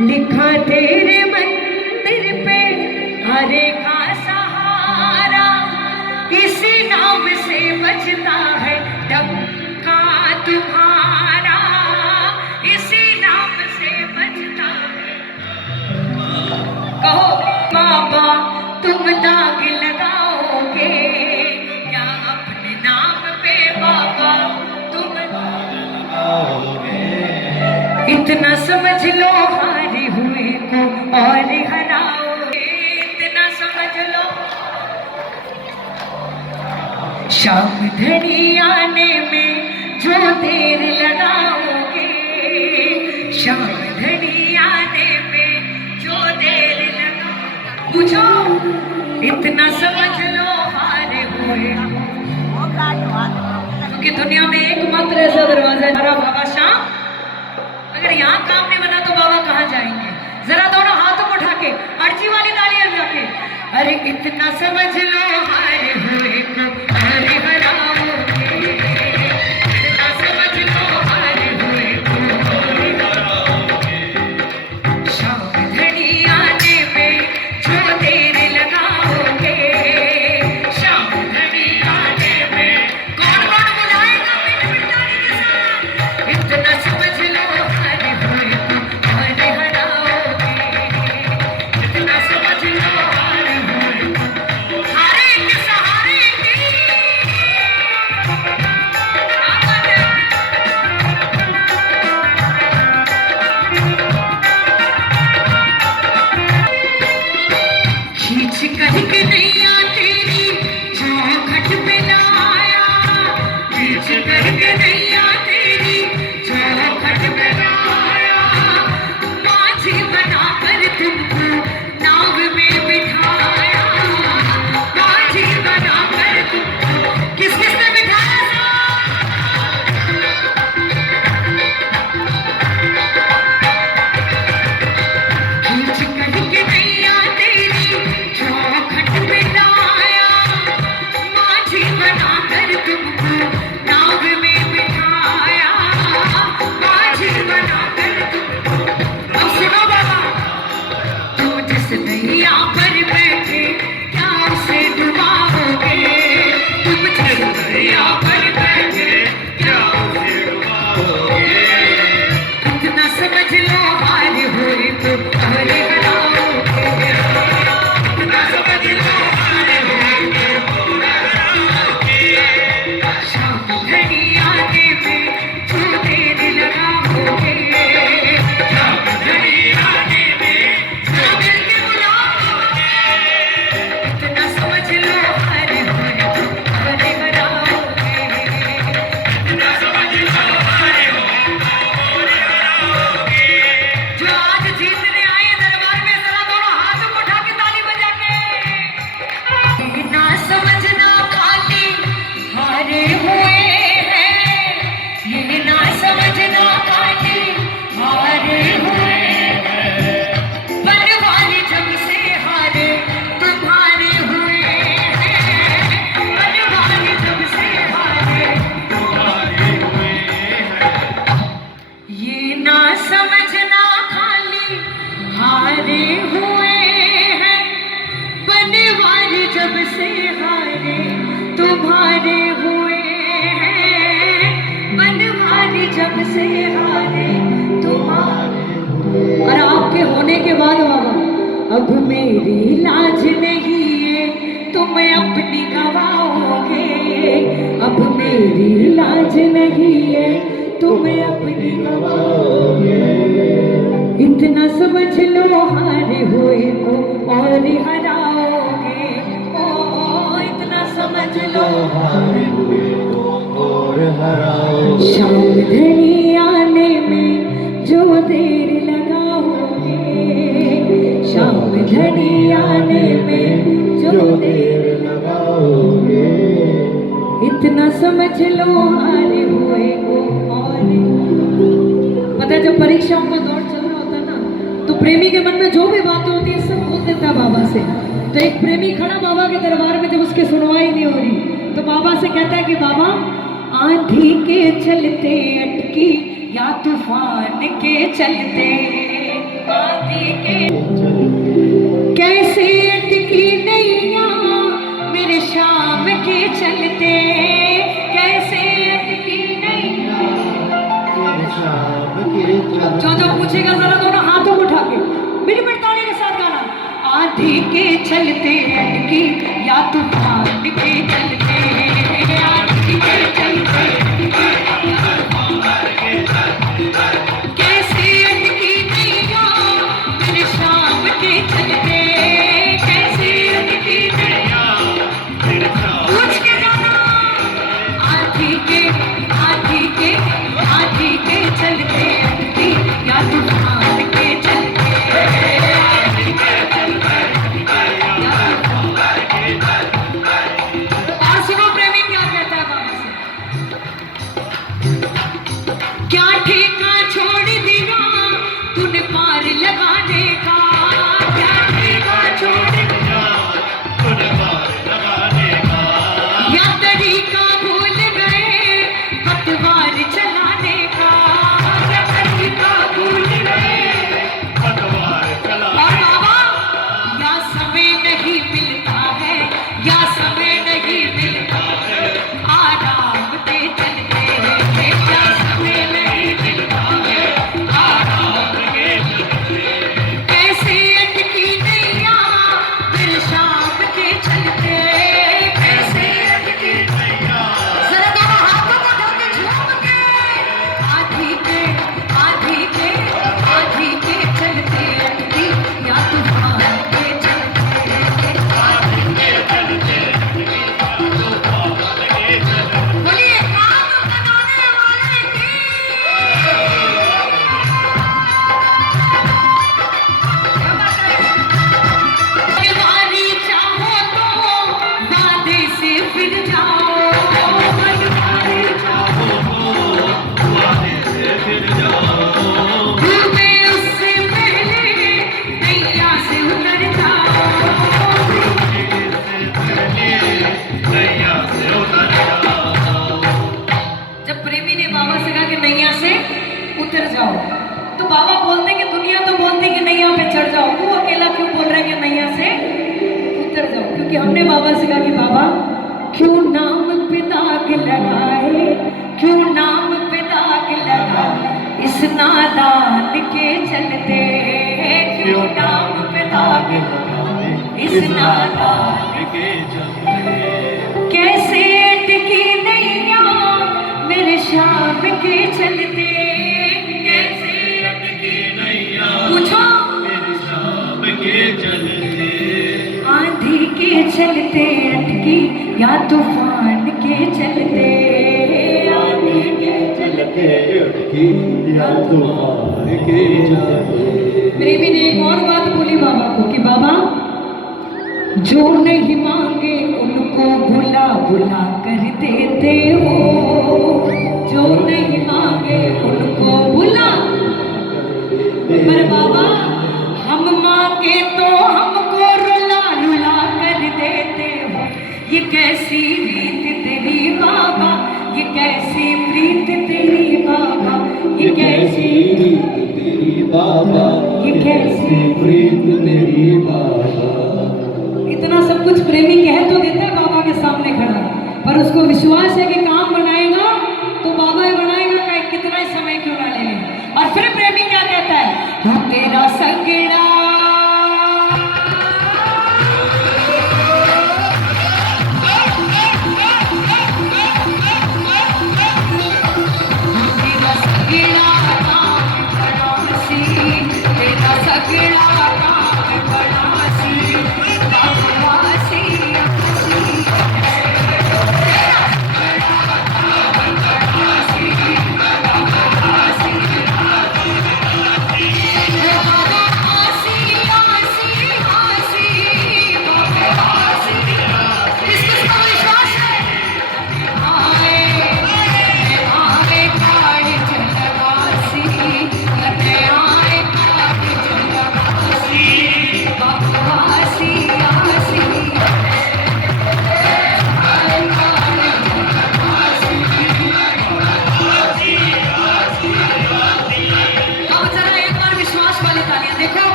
लिखा तेरे मंदिर पे हरे का सहारा, इसी नाम से बचता है डंका तुम्हारा, इसी नाम से बचता है। कहो बाबा तुम दाग लगाओगे क्या अपने नाम पे, बाबा तुम लगाओगे। इतना समझ लो हारे हुए को और हराओगे, इतना समझ लो। शाम घड़ी आने में जो देर लगाओगे, शाम घड़ी आने में जो देर लगाओगे, पूछो इतना समझ लो हारे हुए। क्योंकि दुनिया में एकमात्र ऐसा दरवाजा है बाबा शाम। अगर यहाँ काम नहीं बना तो बाबा कहाँ जाएंगे? जरा दोनों हाथों को उठा के अर्जी वाली तालियां जाके, अरे इतना समझ लो हारे हुए को हारे हराओगे, इतना समझ लो हारे हुए को हारे हराओगे। शाम घड़ी आने में जो देर लगाओगे, शाम घड़ी आने में कौन कौन बुलाएगा मिट मिटाने के साथ, इतना समझ लो हारे हुए को हारे हराओगे, इतना समझ लो हारे हुए को हारे के सहारे की। खींच कर के नैया तेरी चौखट पे लाया, खींच कर के नैया तेरी चौखट पे लाया, माझी बना कर तुमको नाव में बिठाया, माझी बना कर तुमको किस किस ने बिठाया? खींच कर के नैया तेरी चौखट पे लाया, माझी बना कर तुमको नाव में बिठाया, माझी बना कर तुमको। अब सुनो बाबा, तुम जिस नैया पर बैठे क्या उसे डुबाओगे, तुम जिस नैया पर बैठे क्या उसे डुबाओगे। इतना समझ लो हारे हुए तो हारे हराओगे, इतना समझ लो हारे हुए तो हारे हराओगे। शाम घड़ी आने में जो देर लगाओगे, शाम घड़ी आने में जो मिल के बुलाओगे, इतना समझ लो हारे हुए तो हारे हराओगे, इतना समझ लो हारे हुए तो हारे हराओगे। जो आज जीतने आए दरबार में जरा दोनों हाथों को उठा के ताली बजा के, इतना समझना खाली हारे हुए हैं, ये ना समझना खाली हारे हुए हैं, बनवाली जब से हारे तुम्हारे हुए हैं, बनवाली जब से हारे तुम्हारे हुए हैं। ये ना समझना खाली हारे हुए हैं, बनवारी जब से हारे तुम्हारे हुए हैं, बनवारी जब से हारे तुम्हारे। और आपके होने के बाद बाबा अब मेरी लाज नहीं है तुम अपनी गवाओगे, अब मेरी लाज नहीं है तुम अपनी गवाओगे। इतना समझ लो हारे हुए को और हराओगे, ओ इतना समझ लो हारे हुए को और हराओगे। शाम घड़ी आने में जो देर लगाओगे, शाम घड़ी आने में जो देर लगाओगे, इतना समझ लो हारे हुए को और। पता है जब परीक्षाओं का दौर चल रहा होता ना, तो प्रेमी के मन में जो भी बातें होती है सब बोल देता बाबा से। तो एक प्रेमी खड़ा बाबा के दरबार में, जब उसकी सुनवाई नहीं हो रही तो बाबा से कहता है कि बाबा आंधी के चलते अटकी या तूफान के चलते आंधी के कैसे अटकी नैया मेरे शाम के चलते, कैसे अटकी नैया मेरे शाम के चलते। जो पूछेगा जरा दोनों हाथों को उठा के मेरी ताली के साथ गाना। आंधी के चलते अटकी या तूफान के चलते, आंधी के चलते कैसे अटकी नैया मेरे शाम के चलते, कैसे अटकी नैया पूछ के गाना। आंधी के चलते अटकी या तूफान के चलते, और सुनो प्रेमी क्या कहता है बाबा से। क्या ठेका छोड़ दिया तूने पार लगाने का, क्या ठेका छोड़ दिया तूने पार लगाने का, या तरीका भूल गए पतवार चलाने का, या तरीका भूल गए पतवार चलाने का। और बाबा या समय नहीं मिलता है, या समय नहीं मिलता है आराम के चलते, या समय नहीं मिलता है आराम के चलते। कैसे अटकी नैया मेरे शाम के चलते, कैसे अटकी नैया जरा दोनों हाथों को उठा के झूम के। आंधी के चलते अटकी या तूफान के चलते, आंधी के चलते बोलिए काम बनाने वाले की। मनमानी चाहो तो वादे से फिर जाओ, मनमानी चाहो तो वादे से फिर जाओ, डूबे उससे पहले नैया से उतर जाओ, डूबे उससे पहले नैया से उतर जाओ। जब प्रेमी ने बाबा से कहा कि नैया से उतर जाओ, तो बाबा बोलते कि दुनिया तो बोलती कि नैया पे चढ़ जाओ, तू अकेला क्यों बोल रहा है कि नैया से उतर जाओ? क्योंकि हमने बाबा से कहा कि बाबा क्यों नाम पे दाग लगाए, क्यों नाम पे दाग लगाए इस नादान के चलते, क्यों नाम पे दाग लगाए इस नादान के चलते। कैसे अटकी नैया मेरे शाम के चलते, कैसे अटकी नैया पूछो मेरे शाम के चलते। आंधी के चलते अटकी या तूफान के चलते, आंधी के चलते अटकी या तूफान के चलते। प्रेमी ने एक और बात बोली बाबा को कि बाबा जो नहीं मांगे उनको बुला बुला कर देते हो, जो नहीं मांगे उनको बुला। पर बाबा हम मांगे तो हमको रुला रुला कर देते हो, ये कैसी रीत तेरी बाबा, ये कैसी प्रीत तेरी बाबा, ये कैसी रीत तेरी बाबा, ये कैसी प्रीत तेरी बाबा। इतना सब कुछ प्रेमी कह तो देता है बाबा के सामने खड़ा, पर उसको विश्वास है कि काम बनाएगा तो बाबा ही बनाएगा, कितना ही समय क्यों ना ले ले। और फिर प्रेमी क्या कहता है, तू तेरा संगड़ा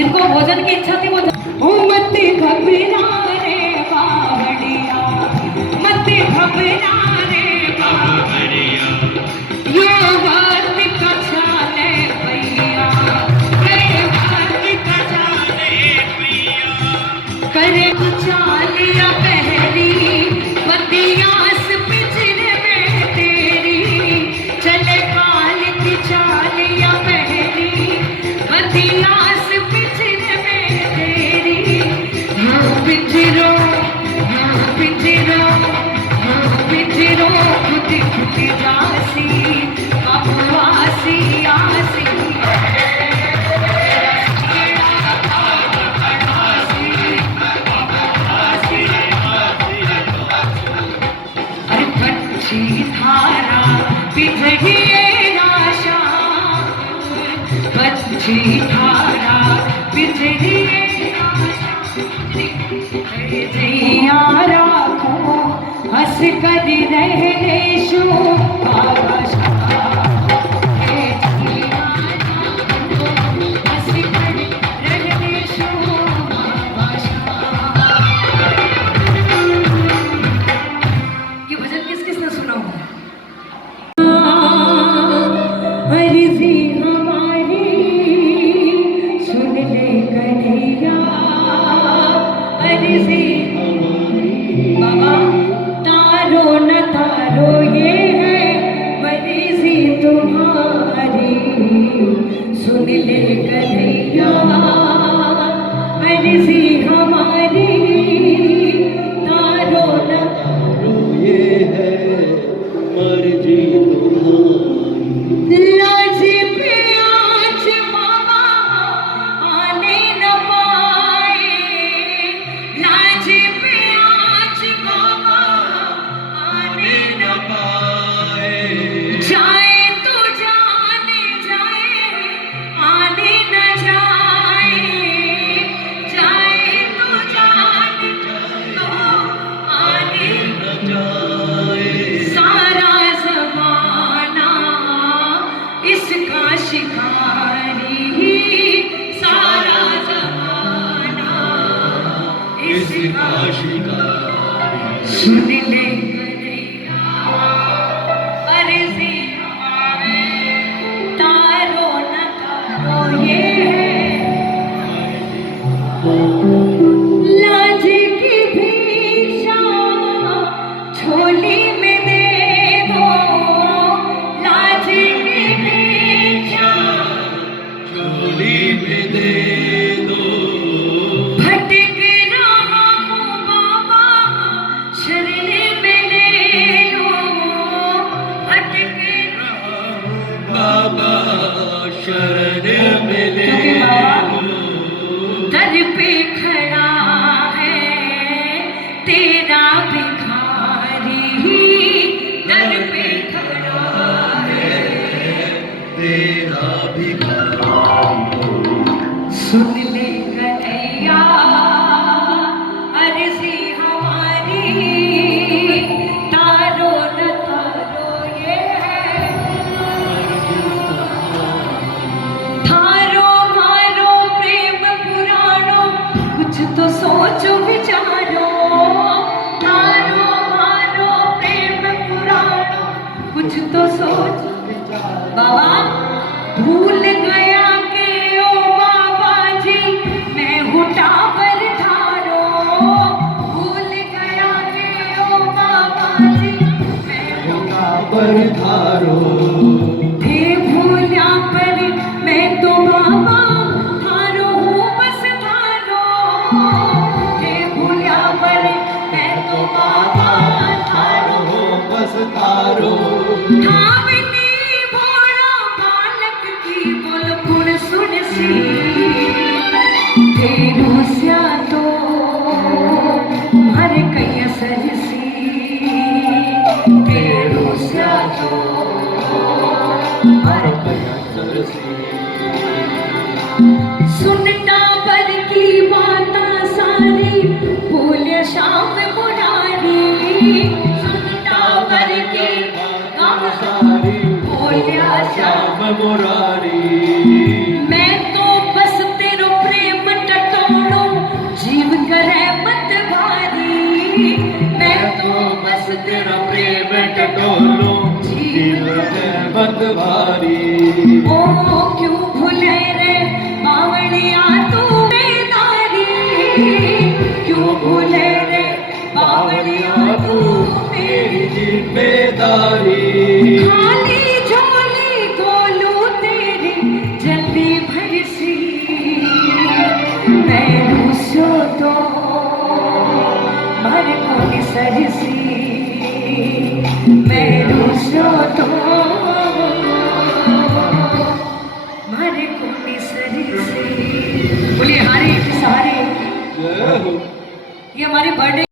जिनको भोजन की इच्छा थी वो ओ मत घबरा रे बावड़िया, मत घबरा रे बावड़िया, ये बात का जाने भैया, ये बात का जाने भैया, करे चालिया पहली बदियास पिछड़े में तेरी, चले काल की चालिया पहली बदियास पिछड़े में तेरी, पिछड़ो पिछड़ो पिछड़ो खुद खुद जासी अपवासी आसी धारा पिघलिए आशा, बच्ची धारा पिघलिए आशा, जैया राखो हंस कर रहने शो आशा, हंस कर रहने शो आशा। ये भजन किस किसने सुना होगा? अर्जी हमारी सुन ले कन्हैया, अर्जी बाबा तारो न तारो ये है मर्जी तुम्हारी, सुन ले कन्हैया अर्जी हमारी, तारो न तारो ये है मर्जी तुम्हारी। लाज पे आज बाबा आने न पाए, लाज पे आज बाबा आने न पाए, जाए तो जाने जाए आने न जाए, जाए तो जाने तो आने न जाए, सारा जमाना इसका शिकारी, सारा जमाना इसका शिकारी। सुन ले कन्हैया अर्जी हमारी, तारो न तारो ये है, लाज की भिक्षा झोली में दे दो, लाज की भिक्षा झोली में दे दो, भटक रहा हूँ बाबा शरण में ले लो, भटक रहा हूँ बाबा शरण में ले क्योंकि बाबा लो। दर पे खड़ा है तेरा भिखारी, दर पे खड़ा है तेरा भिखारी। सुन ले कन्हैया अर्जी हमारी, तारो न तारो ये है, थारो मारो प्रेम पुराणो कुछ तो सोचो विचारो, थारो मारो प्रेम पुराणो कुछ तो सोचो बाबा, भूल गया कि ओ बाबा जी मैं हूँ टावर धारो, भूल गया कि ओ बाबा जी मैं हूँ पर धारो, थे भूला पर मैं तो बाबा थारो हूँ बस थारो, थे भूला पर मैं तो बाबा थारो हो बस तारो। ठावनी भोला बालक की बोल गुण सुन सी, तेरू स्या तो मर कई सरसी, तेरू स्या तो मर सुनता पर की बाता सारी भूल शाम मुरारी, सुनता पर की सारी बोलिया श्याम श्याम मुरारी। मैं तो बस तेरो प्रेम पतवारी ओ क्यों भूले रे बावड़िया तू बेदारी, क्यों भूले रे बावड़िया तू मेरी जिम्मेदारी खाली झोली गोलू तेरी जल्दी भर सी, मैं रूसो तो मर कोनी सरसी, मैं रूसो तो मर कोनी सरसी। बोलिए हरे सारे, जय हो। ये हमारे बर्थडे